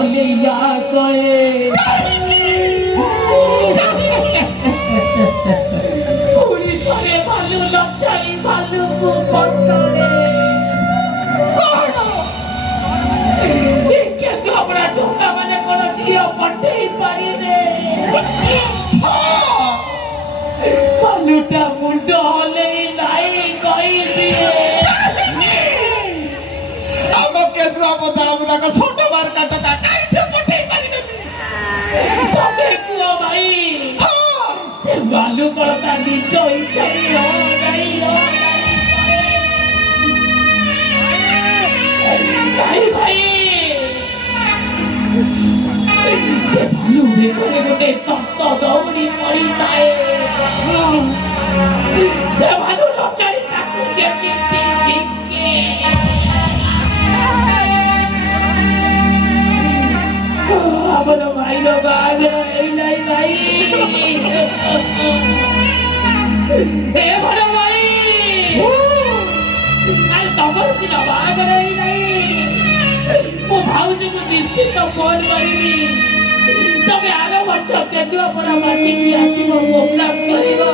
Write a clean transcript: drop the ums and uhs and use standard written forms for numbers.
हलैया कहे पुणी थरे भालू लचाई भालू को पचड़े अपना ढोका मैंने कौन झियो पट्टे ही पारी रे भालूटा मुंडो हले नहीं कही दिए अब केंद्र बताऊंगा का छोटा बार का टका कैसे पट्टे ही पारी रे तबे क्यों भाई से भालू पड़ता नीचो ही चली हो नहीं भाई से भालू में गोटे तत्त दौड़ी पड़ी ताए से भालू लचारी ताकू जेमिति जिके अपन भाई रो बाज नहीं भाई ए बड़ो भाई आज तमर की बाज नहीं मो भाउजी को निश्चित फोन करी तबे आरो वर्ष केतु अपना माटी की आसी को प्रोग्राम करिवो